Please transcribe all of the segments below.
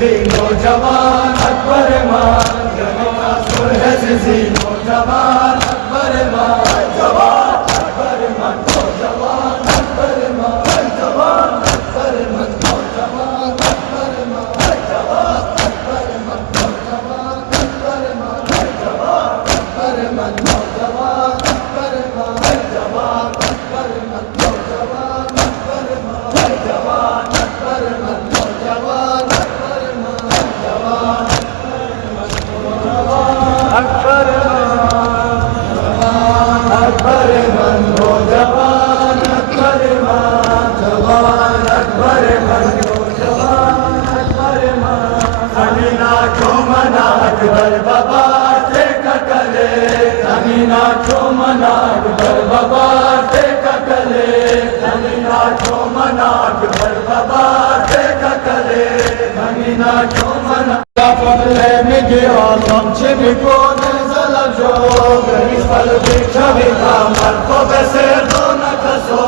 zizi nौजवान Akbar मान जलवा surah zizi नौजवान अकबर मान जवान अकबर मान नौजवान अकबर मान जवान अकबर मान नौजवान अकबर मान जवान अकबर मान नौजवान अकबर मान जवान अकबर मान नौजवान अकबर मान जवान अकबर मान नौजवान अकबर मान जवान अकबर मान नौजवान अकबर मान जवान अकबर अकबर मान नौजवान अकबर मान जवान अकबर मान नौजवान अकबर मान अमीना को मना अकबर बाबा से ककले अमीना को मना अकबर बाबा से ककले अमीना को मना अकबर बाबा से ककले अमीना को मना Kapole mi giolom ci mi kone zala jo Gari balbi chavi kamar ko bese dona kaso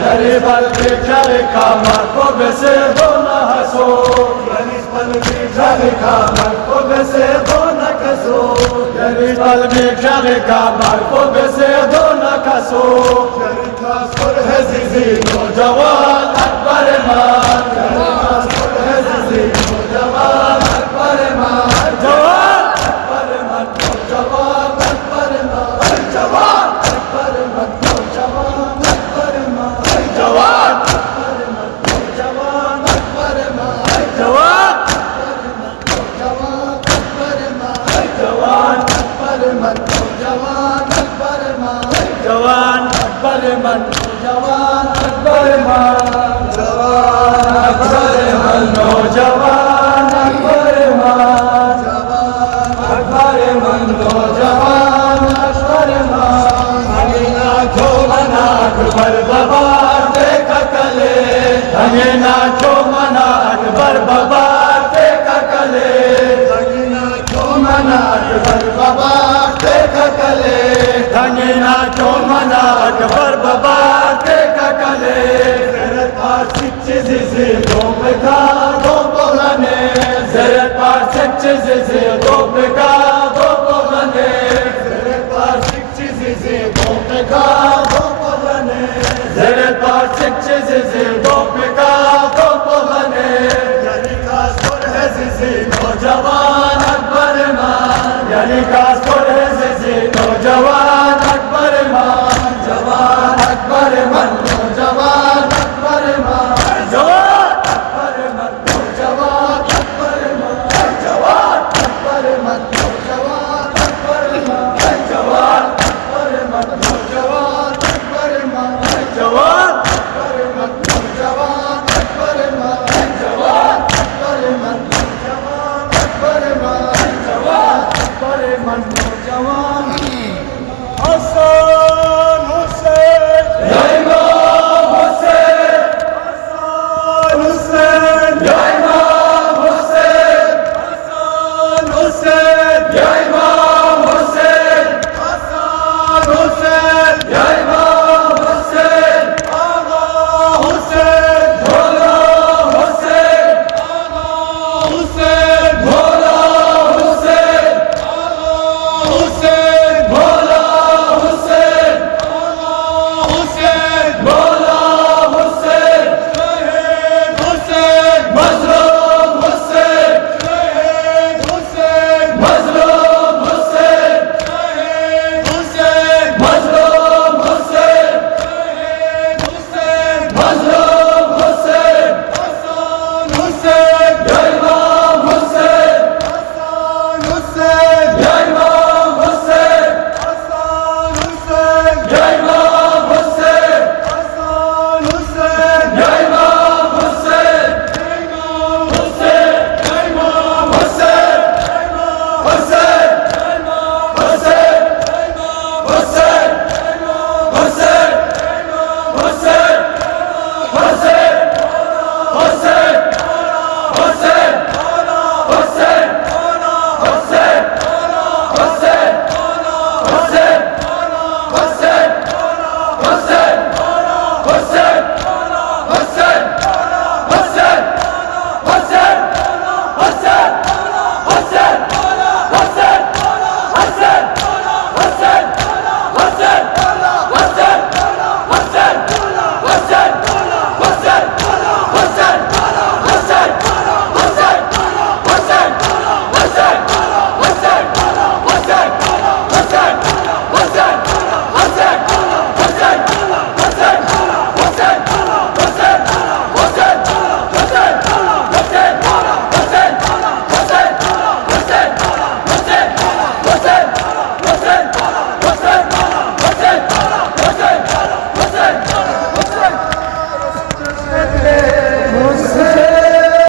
Gari balbi chavi kamar ko bese dona haso Gari balbi chavi kamar ko bese dona kaso Gari balbi chavi kamar ko bese dona kaso Gari kasur hai zizi nौजवान Akbar मान Gari kasur hai zizi nौजवान Akbar मान जवान अकबर मान नौजवान अकबर मान जवान अकबर मान नौजवान अकबर मान जवान अकबर मान नौजवान अकबर मान जवान अकबर मान जवान अकबर मान नौजवान अकबर मान जवान अकबर मान नौजवान अकबर मान जवान अकबर मान नौजवान अकबर मान अकबर मान नौजवान अकबर मान अमीना को मना अकबर बाबा से ककले अमीना को मना अकबर बाबा से ककले अमीना को मना अकबर बाबा से ककले अमीना को मना अकबर बाबा से ककले ज़रत पार सिच्चे ज़िज़े दो बेका दो बोलने ज़रत पार सिच्चे ज़िज़े दो बेका दो बोलने ज़रत पार सिच्चे ज़िज़े दो बेका दो बोलने ज़रत